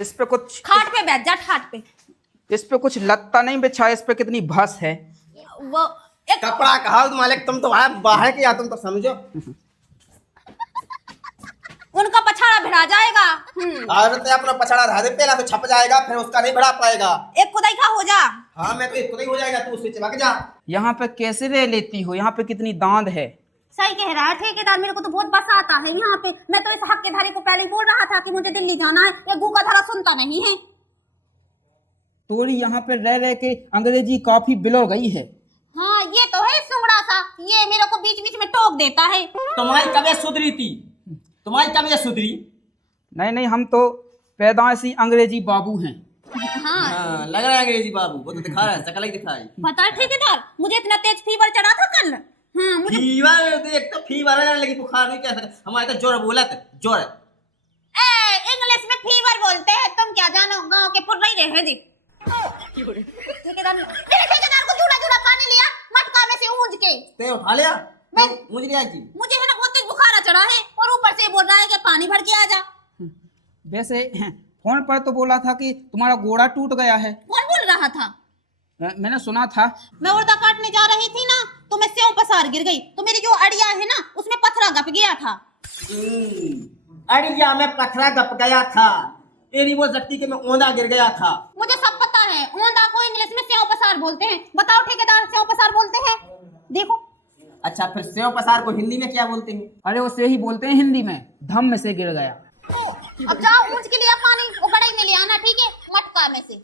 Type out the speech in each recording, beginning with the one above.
इस पे कुछ खाट पे बैठ जा, खाट पे। इस पे कुछ लगता नहीं बिछा, इस पे कितनी भस है। वो एक कपड़ा कहा मालिक, तुम तो बाहर के या तुम तो समझो। उनका पछाड़ा भिड़ा जाएगा। औरत ने अपना पछाड़ा धा दे, पहला तो छप जाएगा, फिर उसका नहीं बढ़ा पाएगा। एक खुदाई का हो जा। हाँ मैं तो एक खुद ही हो जाएगा, तू उससे चिपक जा। यहाँ पे कैसे रह लेती हो? यहाँ पे कितनी दांद है। सही कह रहा है ठेकेदार, मेरे को तो बहुत बस आता है यहाँ पे। मैं तो इस हक्केधारी को पहले ही बोल रहा था कि मुझे दिल्ली जाना है, ये गूगा धरा सुनता नहीं है। तोरी यहाँ पे रह रह के अंग्रेजी काफी बिलो गई है। हाँ ये तो है सुंगड़ा सा, ये मेरे को बीच बीच में टोक देता है। तुम्हारी तबीयत सुधरी थी, तुम्हारी तबीयत सुधरी। नहीं नहीं, हम तो पैदाइशी अंग्रेजी बाबू हैं। हाँ लग रहा है अंग्रेजी बाबू, वो तो दिखा रहा है, शकल ही दिखाई। बता ठेकेदार, मुझे इतना तेज फीवर चढ़ा था कल। हाँ मुझे फीवर, एक तो फीवर है लगी, बुखार नहीं कह सकते, हमारे तो जोर बोला था, जोर। इंग्लिश में फीवर बोलते हैं, तुम क्या जानो, गांव के पुर्रे ही रहे जी। ठेकेदार मेरे ठेकेदार को जूड़ा जूड़ा पानी लिया मटका में से ऊंज के। ते उठा लिया, मुझे नहीं आई थी। मुझे है ना बहुत तेज बुखार चढ़ा है और ऊपर से बोल रहा है कि पानी भर के आ जा। वैसे फोन पर तो बोला था कि तुम्हारा घोड़ा टूट गया है। कौन बोल रहा था? मैंने सुना था। मैं उड़दा काटने जा रही थी ना, तो मैं सेव पसार गिर गई, तो मेरी जो अड़िया है ना उसमें पत्थरा गप गया था। अड़िया में पत्थरा गप गया था, एरी वो जट्टी के में ओंदा गिर गया था। मुझे सब पता है, ओंदा को इंग्लिश में सेव पसार बोलते हैं। बताओ ठेकेदार, सेव पसार बोलते हैं? देखो। अच्छा फिर सेव पसार को हिंदी में क्या बोलते हैं? अरे उसे ही बोलते हैं हिंदी में, धम में से गिर गया। अब जाओ ऊंच के लिया पानी, वो गड़ाई में ले आना, ठीक है, मटका में से।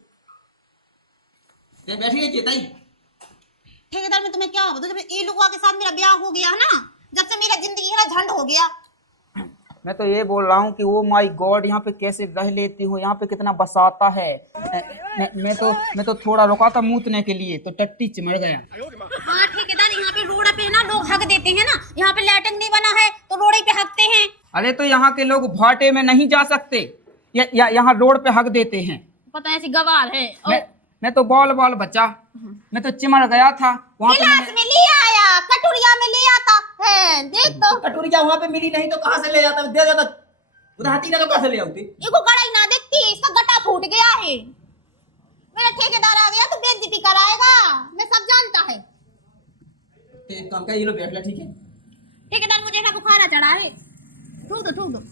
ये बैठी है चेताई। ठेकेदार में तुम्हें क्या हो, जब ये लोगों के साथ मेरा ब्याह हो गया ना, जब से मेरा जिंदगी है ना झंड हो गया। मैं तो ये बोल रहा हूँ कि वो माय गॉड, यहाँ पे कैसे रह लेती हूँ, यहाँ पे कितना बसाता है। मैं तो थोड़ा रुका था मूतने के लिए, तो टट्टी चिमड़ गया। हाँ ठेकेदार, यहाँ पे रोड पे ना लोग हक देते हैं ना, यहाँ पे लैट्रिन नहीं बना है तो रोड पे हकते हैं। अरे तो यहाँ के लोग भाटे में नहीं जा सकते, यहाँ रोड पे हक देते हैं। पता है ऐसी गवार है। मैं तो बॉल बॉल बचा, मैं तो चिमड़ गया था वहाँ पे। गिलास में ले आया, कटोरिया में ले आता है, देख तो। कटोरिया वहाँ पे मिली नहीं तो कहाँ से ले जाता, दे देता उधर हाथी ना, तो कहाँ से ले आती। इसको गड़ाई ना देखती, इसका गटा फूट गया है। मेरा ठेकेदार आ गया तो बेइज्जती कराएगा, मैं सब जानता है। एक काम कर, ये लो बैठ ले, ठीक है। ठेकेदार मुझे ना बुखार चढ़ा है, थूक दो।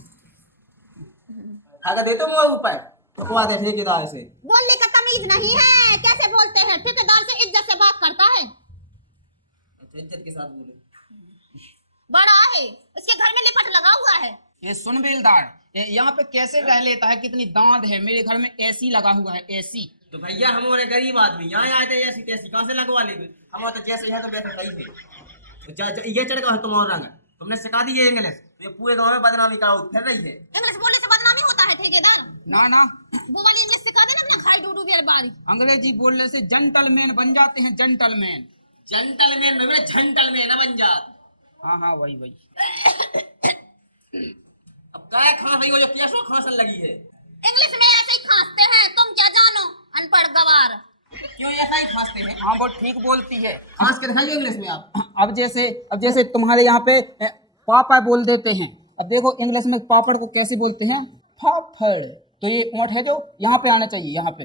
आगे दे तो मुँह ऊपर, ठुकवा दे ठेकेदार से। बोलने का तमीज नहीं है, कैसे बोलते हैं? ठेकेदार से इज्जत से बात करता है। अच्छा इज्जत के साथ बोले। बड़ा है, उसके घर में लिपट लगा हुआ है। ये सुन बेलदार, यहाँ पे कैसे रह लेता है, कितनी दांत है। मेरे घर में एसी लगा हुआ है, एसी। तो भैया हमारे गरीब आदमी यहाँ आए थे, ऐसी तैसी कहाँ से लगवा लेंगे? हमारे तो जैसे है तो वैसे सही थे। ये चढ़ गया तुम्हारा रंग, तुमने सिखा दी है इंग्लिश, तो ये पूरे गांव में बदनामी कराओ फिर रही है। इंग्लिश बोलने से बदनामी होता है ठेकेदार? ना वो वाली इंग्लिश सिखा देना अपना खाई डूडू बेर बारी। अंग्रेजी बोलने से जेंटलमैन बन जाते हैं, जेंटलमैन। जेंटलमैन न बन, जेंटलमैन न बन जा। हाँ वही। अब क्या खांस रही हो, जो कैसो खांसन लगी है? इंग्लिश में ऐसे ही खांसते हैं, तुम क्या जानो अनपढ़ गवार। क्यों ऐसा ही खांसते हैं? हाँ वो ठीक बोलती है। खांस के दिखाइए इंग्लिश में आप। अब जैसे तुम्हारे यहाँ पे पापा बोल देते हैं। अब देखो इंग्लिश में पापड़ को कैसे बोलते हैं, फाफड़। तो ये ऊँट है जो यहाँ पे आना चाहिए, यहाँ पे।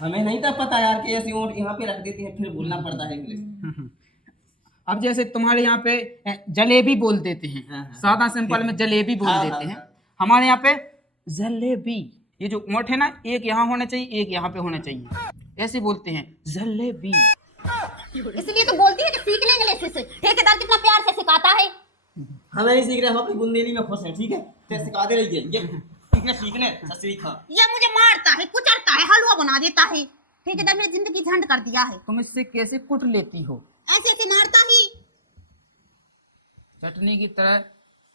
हमें नहीं था पता यार कि ऐसी ऊँट यहाँ पे रख देती है, फिर बोलना पड़ता है इंग्लिश। अब जैसे तुम्हारे यहाँ पे जलेबी बोल देते हैं, हाँ। सादा सिंपल में जलेबी बोल हाँ, देते हैं। हाँ। हमारे यहाँ पे जलेबी। ये जो ऊँट है ना, एक यहाँ होना चाहिए, एक यहाँ पे होना चाहिए, ऐसे बोलते हैं जलेबी। इसलिए तो बोलती है कि सीख ले इंग्लिश से। ठेकेदार कितना प्यार से सिखाता है। हमें नहीं सीख रहे, हम अपनी बुंदेली में खुश हैं, ठीक है। तो सिखाते रहिए, ये सीखने सीखा। ये मुझे मारता है, कुचलता है, हलवा बना देता है। ठेकेदार मेरी जिंदगी झंड कर दिया है। तुम इससे कैसे कुट लेती हो? ऐसे मारता ही।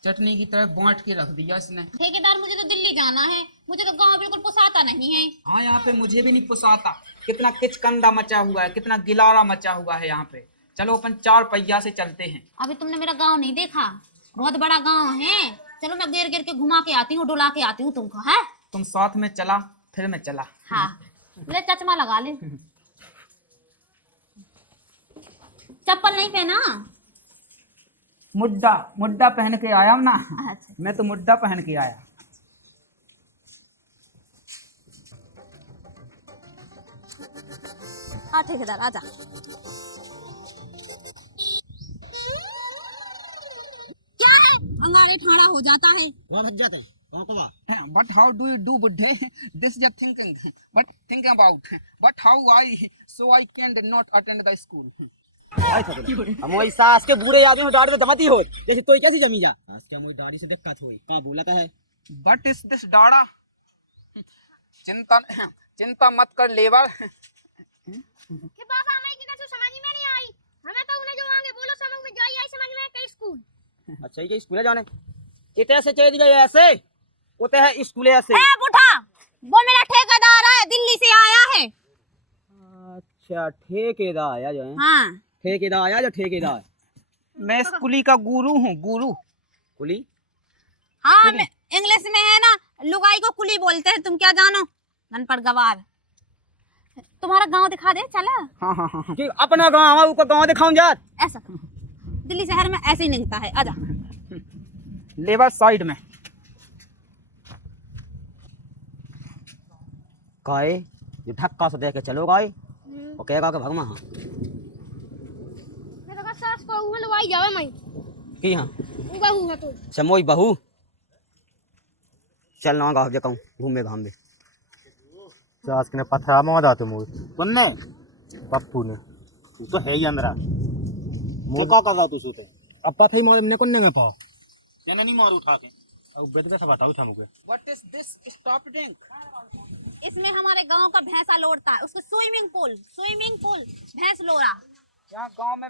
चटनी की तरह बांट के रख दिया इसने। ठेकेदार मुझे तो दिल्ली जाना है, मुझे तो गांव बिल्कुल पुसाता नहीं है। हाँ यहाँ पे मुझे भी नहीं पुसाता। कितना किचकंदा मचा हुआ है, कितना गिलारा मचा हुआ है यहाँ पे। चलो अपन 4 पहिया से चलते हैं। अभी तुमने मेरा गांव नहीं देखा, बहुत बड़ा गांव है। चलो मैं गिर के घुमा के आती हूँ, डुला के आती हूँ तुमको। है तुम साथ में चला, फिर मैं चला। हाँ ले चश्मा लगा ले। चप्पल नहीं पहना? मुड्डा पहन के आया हूँ ना। अच्छा। मैं तो मुड्डा पहन के आया। आ ठेकेदार आजा। क्या है अंगारे ठाड़ा हो जाता है। कौन भज जाते हैं कौन कबा But how do you do, Buddha? This is just thinking. But thinking about. But how so I can not attend the school. आई था हम सास के बूढ़े आदमी डाड़ तो जमती हो जैसे तो कैसी जमी जा सास के हम दाढ़ी से दिक्कत होई का बोलता है। But is this डाड़ा? चिंता मत कर लेबर। कि बाबा हमें की कुछ समझ में नहीं आई। हमें तो उन्हें जो आगे बोलो समझ में जाई आई समझ में कई स्कूल। अच्छा ये स्कूल जाने इतने से चल दिया ऐसे होते है स्कूल ऐसे। ए बुढ़ा वो मेरा ठेकेदार है दिल्ली से आया है। अच्छा ठेकेदार आया जो है। हाँ ठेकेदार आया जो ठेकेदार मैं स्कूली का गुरु हूँ गुरु। कुली हाँ इंग्लिश में है ना लुगाई को कुली बोलते हैं। तुम क्या जानो गनपड़ गवार। तुम्हारा गांव दिखा दे चला। हाँ। कि अपना गांव है उसको गांव दिखाऊं यार। ऐसा दिल्ली शहर में ऐसे ही निकलता है। आजा लेबर साइड में। काए ये ढक्का से देके चलो गाय और कहेगा कि भगमा हां मैं तो सास को उहल लुगाई जावे मैं की हां उ बहू है तू समोई बहू चल ना गाँव देखूं घूमे घामे सास ने पथरा मारा तुम कौन पप्पू ने तू तो है ही अंदर मुंह का कर रहा तू सोते अब पथ ही मारे ने कौन ने पा मैंने नहीं मार उठा के अब बेटा से बताओ था मुझे What is this? Stop drink. इसमें हमारे गांव का भैंसा लोड़ता है। उसको स्विमिंग पूल भैंस लोड़ा। यहाँ गांव में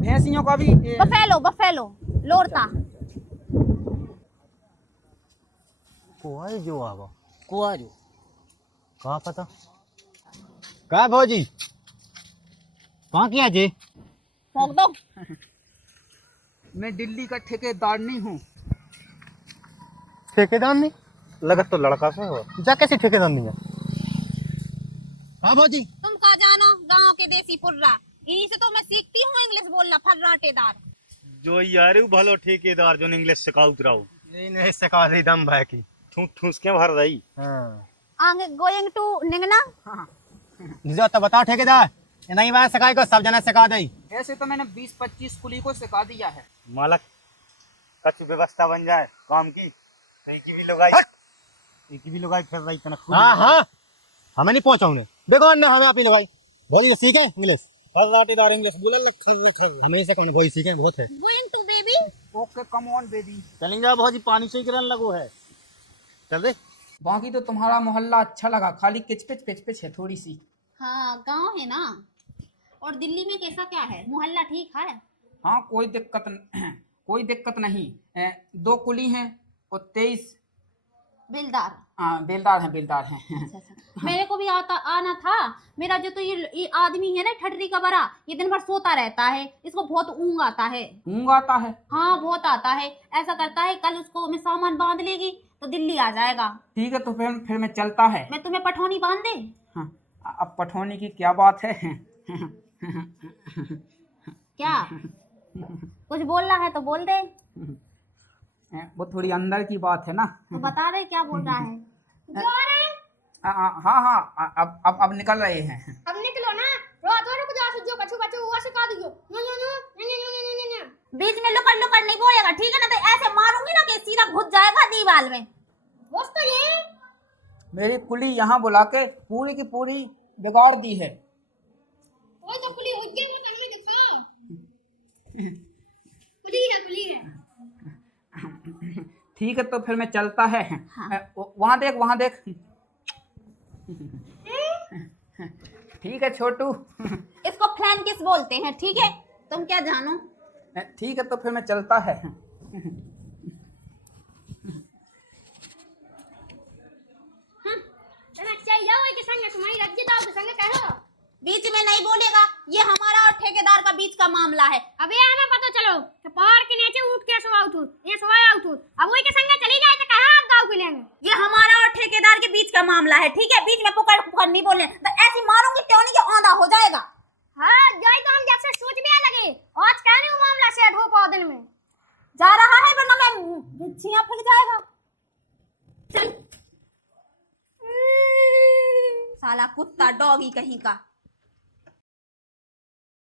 भैंसियों का भी बफेलो लोड़ता। कोई जो आवा कुआ जो कहा पता कहा भौजी कहाँ किया जी ठोक दो। मैं दिल्ली का ठेकेदार नहीं हूँ। ठेकेदार नहीं लगत तो लड़का से हो जा कैसे ठेकेदार नहीं है। हाँ भौजी तुम का जानो गांव के देसी फुर्रा इन्हीं से तो मैं सीखती हूँ इंग्लिश बोलना। फर्राटेदार जो यार भलो ठेकेदार जो इंग्लिश सिखाऊ रहो नहीं सिखा रही दम भाई की ठूस के भर रही। आगे गोइंग टू निगना। जो तो बताओ ठेकेदार नहीं बात सिखाई को सब जना सिखा दई। ऐसे तो मैंने 20-25 कुली को सिखा दिया है। मालक कछ व्यवस्था बन जाए काम की एक ही भी लगाई फिर रही तना। हाँ हमें नहीं पहुंचा उन्हें बेगौर ना हमें अपनी लगाई भौजी सीखे इंग्लिश फर्राटेदार इंग्लिश बोले हमें से कौन भौजी सीखे बहुत है। Going to baby. Okay come on baby. चलेंगे भौजी पानी से गिरने लगो है चल दे। बाकी तो तुम्हारा मोहल्ला अच्छा लगा खाली किचपिच है थोड़ी सी। हाँ गांव है ना। और दिल्ली में कैसा क्या है मोहल्ला ठीक है। हाँ कोई दिक्कत नहीं। 2 कुली हैं और 23 बेलदार। हाँ बेलदार हैं। अच्छा। मेरे को भी आना था। मेरा जो तो ये आदमी है ना ठटरी का बड़ा ये दिन भर सोता रहता है। इसको बहुत ऊँग आता है। ऊँग आता है? हाँ बहुत आता है। ऐसा करता है कल उसको मैं सामान बांध लेगी तो दिल्ली आ जाएगा। ठीक है तो फिर मैं चलता है। मैं तुम्हें पठौनी बांध दे। हाँ अब पठौनी की क्या बात है। क्या कुछ बोलना है तो बोल दे। वो थोड़ी अंदर की बात है ना। तो बता दे क्या बोल रहा है। हाँ अब निकल रहे हैं। अब निकलो ना रोज रुक जाओ जो कछु वो सिखा दियो। बीच में लुकड़ नहीं बोलेगा ठीक है ना। तो ऐसे मारूंगी ना कि सीधा घुस जाएगा दीवार में। दोस्तों ये मेरी कुली यहाँ बुला के पूरी की पूरी बिगाड़ दी है। वो तो पुली हो गई वो तो दिखा पुली है। ठीक है तो फिर मैं चलता है। हाँ। वहाँ देख। ठीक है छोटू। इसको फ्लैन किस बोलते हैं ठीक है। तुम क्या जानो। ठीक है तो फिर मैं चलता है। चाहिए जाओ के संग तुम्हारी रज्जी दाव के संग कहो। बीच में नहीं बोलेगा। ये हमारा और ठेकेदार का बीच का मामला है। अबे हमें पता चलो कि पहाड़ के नीचे उठ के सो आउट ये सोया आउट अब वही के संग चली जाए तो कहां आप गांव के लेंगे। ये हमारा और ठेकेदार के बीच का मामला है ठीक है। बीच में पुकार नहीं बोले तो ऐसी मारूंगी टोनी के औंधा हो जाएगा। हां जाई तो हम जब से सोच भी लगे आज कहने वो मामला सेट हो पा दिन में जा रहा है वरना मैं बिच्छियां फट जाएगा। चल साला कुत्ता डॉगी कहीं का।